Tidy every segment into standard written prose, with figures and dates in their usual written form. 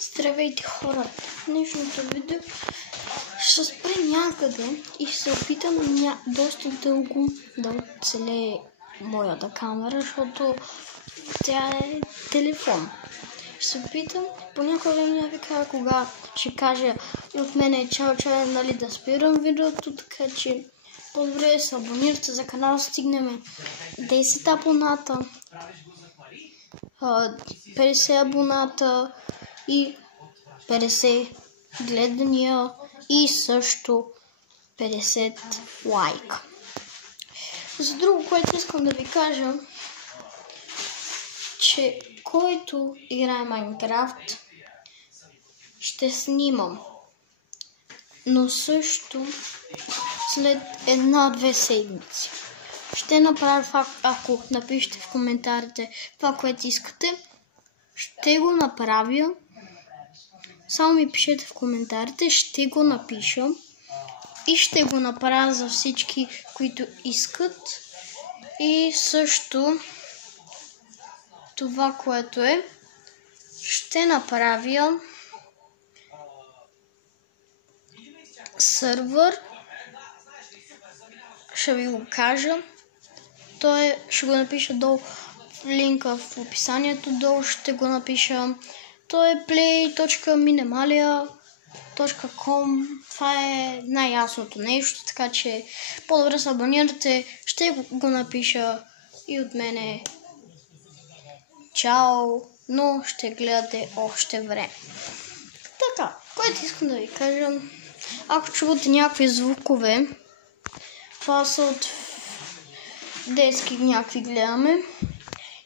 Здравейте хора! В днешното видео ще спре някъде и ще се опитам доста дълго да оцелее моята камера, защото тя е телефон. Ще се опитам по някое време да ви кажа кога ще кажа и от мен чао, нали, да спирам видеото, така че по-добре да се абонирате за канала, стигнем 10 абоната, 50 абоната и 50 гледания и също 50 лайка. За друго, което искам да ви кажа, че който играе Майнкрафт, ще снимам, но също след 1-2 седмици. Ще направя факт, ако напишете в коментарите това, което искате, ще го направя. Само ми пишете в коментарите, ще го напиша и ще го направя за всички, които искат. И също това, което е, ще направя сървър, ще ви го кажа. Ще го напиша долу в линка в описанието, долу ще го напиша. То е play.minemalia.com. Това е най-ясното нещо, така че по-добре се абонирате. Ще го напиша и от мене чао, но ще гледате още време. Така, което искам да ви кажа, ако чувате някакви звукове, това са от детски някакви гледаме.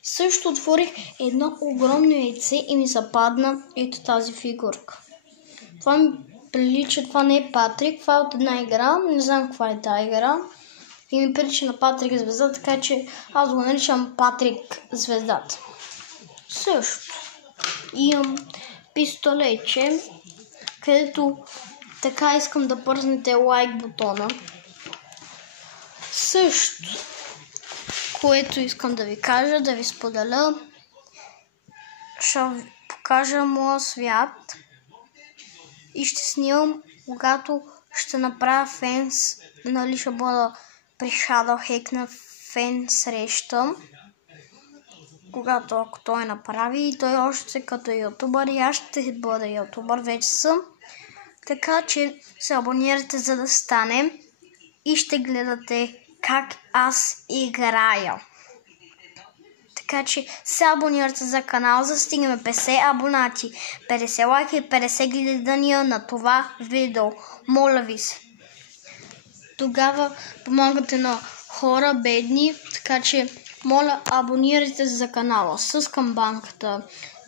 Също отворих едно огромно яйце и ми западна ето тази фигурка. Това ми прилича, това не е Патрик, това е от една игра, не знам каква е тази игра. И ми прилича на Патрик звездата, така че аз го наричам Патрик звездата. Също имам пистолетче, където така искам да пръснете лайк бутона. Също, което искам да ви кажа, да ви споделя, ще ви покажа моя свят и ще снимам, когато ще направя фенс, нали, ще бъда при Shadowhack на фен среща, когато ако той направи и той още като ютубър и аз ще бъда ютубър, вече съм, така че се абонирате за да стане и ще гледате как аз играя. Така че се абонирате за канал, за да стигнем 50 абонати, 50 лайка и 50 гледания на това видео. Моля ви се. Тогава помагате на хора бедни, така че моля абонирайте за канала с камбанката,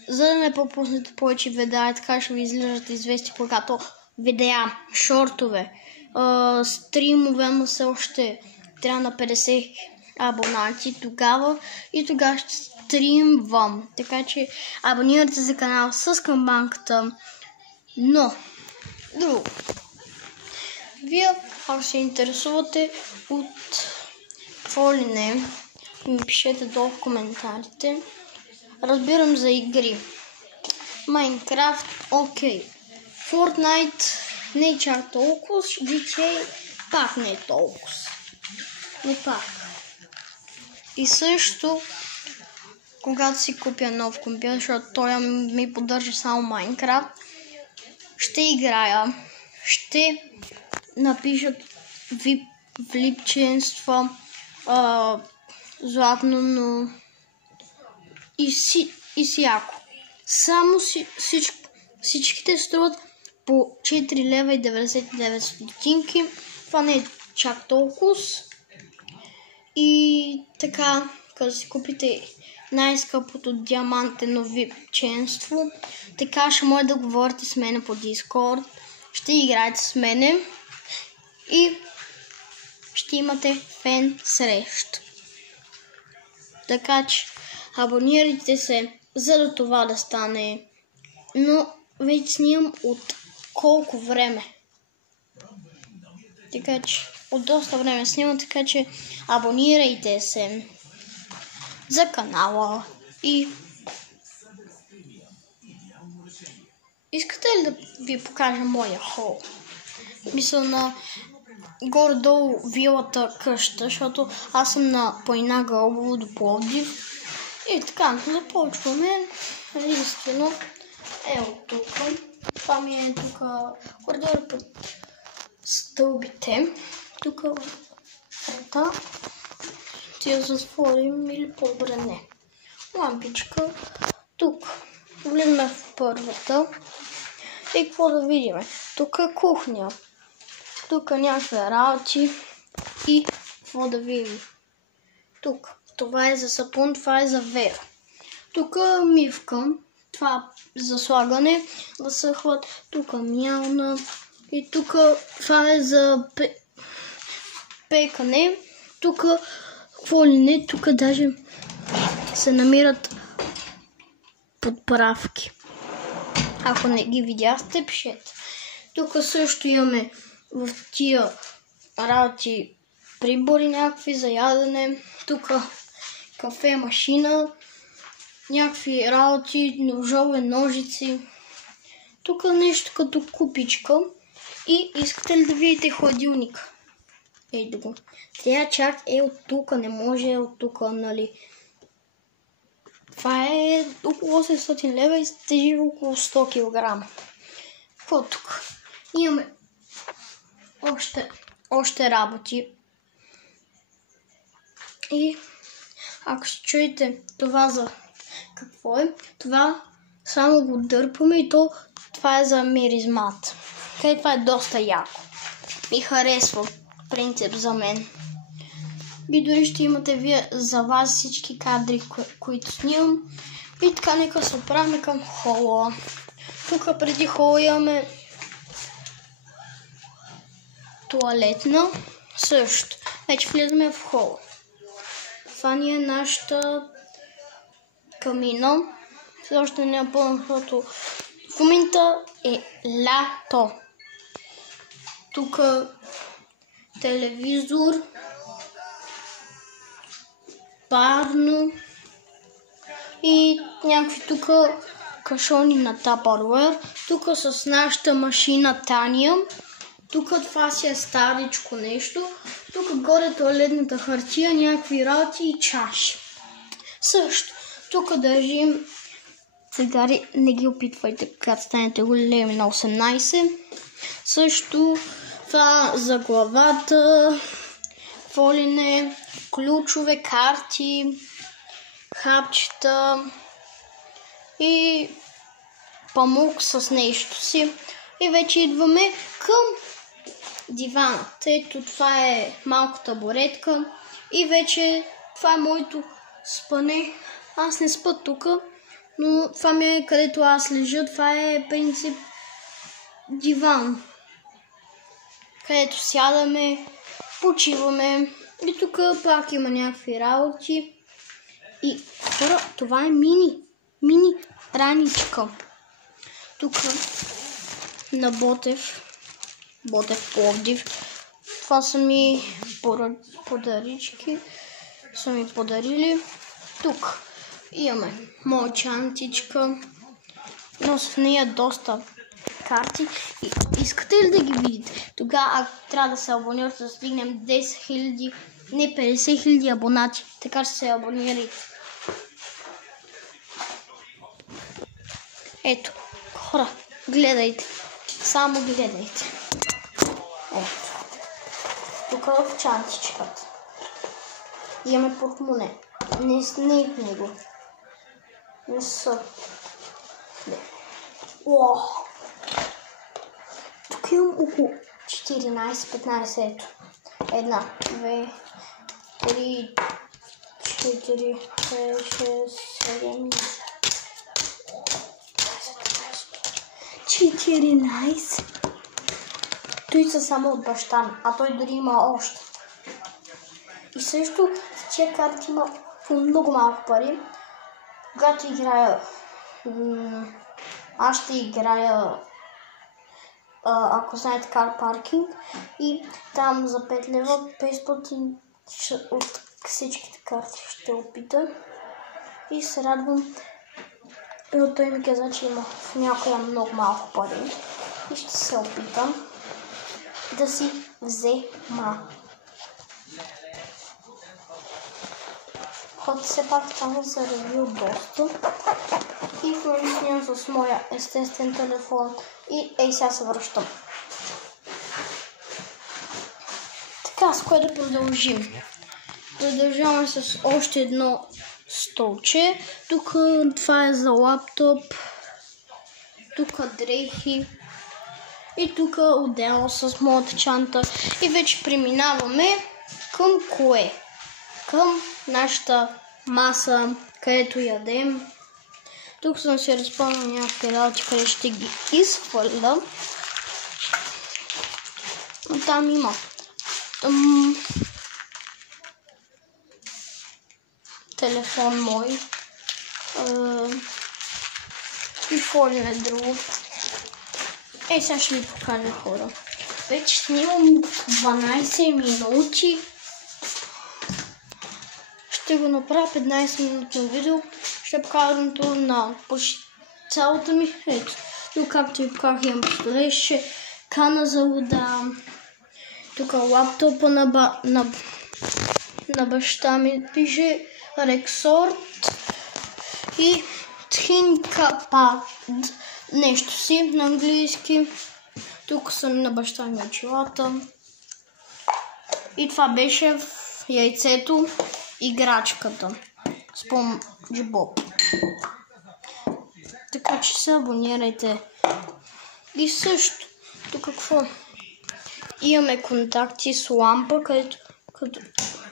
за да не пропуснете повече видеа, така ще ви излизат извести, когато видеа, шортове, стримове, ама все още трябва на 50 абонати тогава и тогава ще стримвам. Така че абонирайте за канал с камбанката. Но, друго. Вие, ако се интересувате от какво ли не, ми пишете долу в коментарите. Разбирам за игри. Майнкрафт, окей. Fortnite не е чак толкова, GTA пак не е толкова. Но пак. И също, когато си купя нов компютър, защото той ми поддържа само Майнкрафт, ще играя, ще напишат VIP членства, златно, но и всяко. Само всичките струват по 4 лева и 99 стотинки. Това не е чак толкова. И така, като си купите най-скъпото диамантено VIP членство, така ще може да говорите с мене по Discord, ще играете с мене и ще имате фен среща. Така че абонирайте се, за да това да стане. Но вече снимам от колко време. Така че от доста време снимам, така че абонирайте се за канала и Искате ли да ви покажа моя хол? Мисля на горе-долу вилата къща, защото аз съм на планина Гълъбово до Пловдив. И така, започваме. Единствено от тук. Това ми е тук горе-долу под стълбите. Тук врата. Ти я затворим или по-добре не. Лампичка. Тук. Влизаме в първата. И какво да видим? Тук е кухня. Тук някакви работи. И какво да видим? Тук. Това е за сапун, това е за вера. Тук мивка. Това за слагане да съхват. Тук мялна. И тук това е за пекане. Тук какво ли не, тук даже се намират подправки. Ако не ги видяхте, пишете. Тук също имаме в тия работи прибори някакви за ядене. Тук кафе машина, някакви работи, ножове, ножици. Тук нещо като купичка. И искате ли да видите хладилника? Ейде го. Трябва чак от тук, не може от тук, нали? Това е около 800 лева и тежи около 100 кг. Какво тук? Имаме още работи. И ако ще чуете това за какво е, това само го дърпаме и това е за миризмат. Това е доста яко. Ми харесва принцип за мен. И дори ще имате вие за вас всички кадри, които снимам. И така, нека се оправим към хола. Тук преди хола имаме туалетна. Също. Вече влизаме в хола. Това ни е нашата камина. Все още не е пълно, защото в момента е лято. Тук телевизор, парно и някакви тук кашони на Tupperware. Тук с нашата машина Тания. Тук това си е старичко нещо. Тук горе туалетната хартия, някакви работи и чаши. Също. Тук държим цигари. Не ги опитвайте, когато станете големи на 18. Също това за главата, фолине, ключове, карти, хапчета и памук с нещо си. И вече идваме към дивана. Ето това е малко табуретка и вече това е моето спане. Аз не спа тук, но това ми е където аз лежа. Това е принцип диван, където сядаме, почиваме и тук пак има някакви работи. И хора, това е мини раничка. Тук на Ботев Пловдив. Това са ми подарички. Са ми подарили. Тук имаме моя чантичка. Но в нея доста карти. И искате ли да ги видите? Тогава, ако трябва да се абонирате, да стигнем 10 000, не 50 000 абонати. Така ще се абонирайте. Ето, хора, гледайте. Само гледайте. Ето. Тук в чантичката имаме портмоне. Не снейпни го. Не са. Уау! Тук имам около 14-15, ето. 1, 2, 3, 4, 5, 6, 7, 14. Той са само от баща ми, а той дори има още. И също в тия карти има много малко пари. Когато играя, аз ще играя, ако знаете, Car Parking, и там за 5 лева 500 от всичките карти ще опита. И се радвам Но той ми каза, че има в някоя много малко пари и ще се опитам да си взема. Ход все пак там за ревю доста. И в момента снимам с моя естествен телефон и сега се връщам. Така, с кое да продължим? Продължаваме с още едно столче. Тук това е за лаптоп. Тук дрехи. И тук отделно с моята чанта. И вече преминаваме към кое? Към нашата маса, където ядем. Тук съм си разпълнил някакви работи, къде ще ги изхвърля. Но там има телефон мой и фолио е друго. Сега ще ви покажа, хора. Вече снимам 12 минути. Ще го направя 15 минутно видео. Ще покажа на почти цялата ми. Ето, тук както ви показах имам пистолетче, кана за вода. Тук лаптопа на баща ми пише Rexort и ThinkPad, нещо си на английски. Тук са на баща ми очилата. И това беше в яйцето играчката. Спонж Боб. Така че се абонирайте. И също, тук какво? Имаме контакти с лампа, където като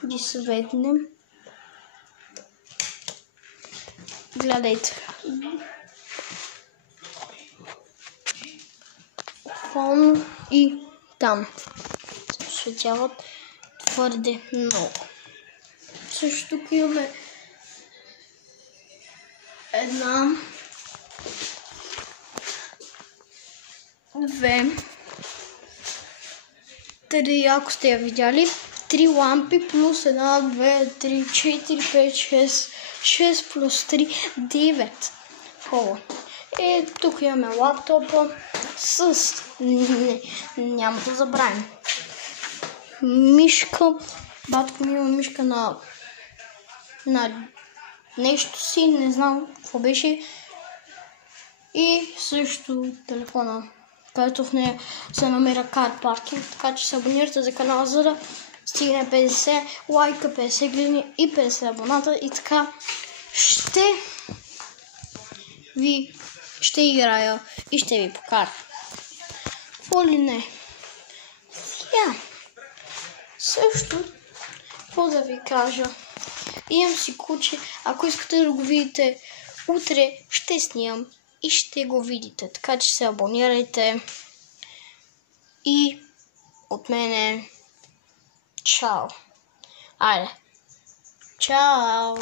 ги светнем. Гледайте. Фон и там се осветяват твърде много. Също тук имаме една, две, три, ако сте я видяли, 3 лампи плюс 1, 2, 3, 4, 5, 6, 6 плюс 3, 9 фола. И тук имаме лаптопа с, няма да забравим, мишка. Батко ми има мишка на нещо си, не знам какво беше. И също телефона, където в нея се намира Car Parking. Така че се абонирате за канала, за да стигне 50 лайка, 50 гледани и 50 абоната. И така ще играя и ще ви покажа. Какво ли не? Също, какво да ви кажа? Имам си куче. Ако искате да го видите, утре ще снимам и ще го видите. Така че се абонирайте. И от мене чао. Айде. Чао.